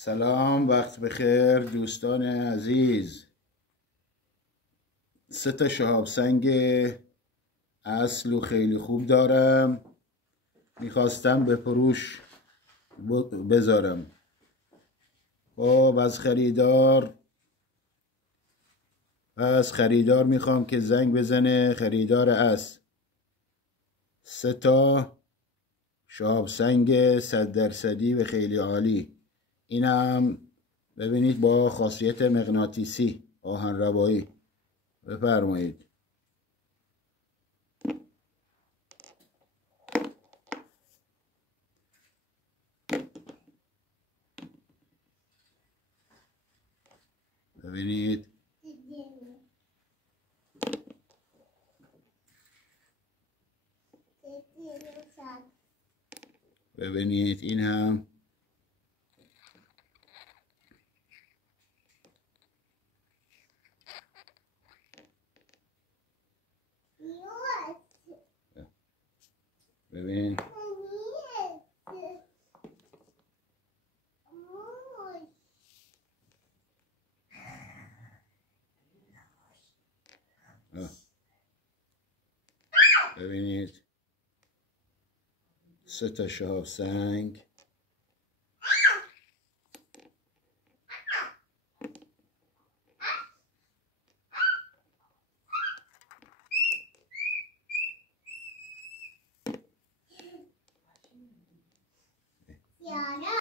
سلام، وقت بخیر دوستان عزیز. 3 شهاب سنگ اصل و خیلی خوب دارم، میخواستم به فروش بذارم. خب از خریدار میخوام که زنگ بزنه. خریدار اصل 3 شهاب سنگ 100% و خیلی عالی. اینم ببینید با خاصیت مغناطیسی آهن روایی. بفرمایید. ببینید این هم ببین. ببینید 3 شهاب سنگ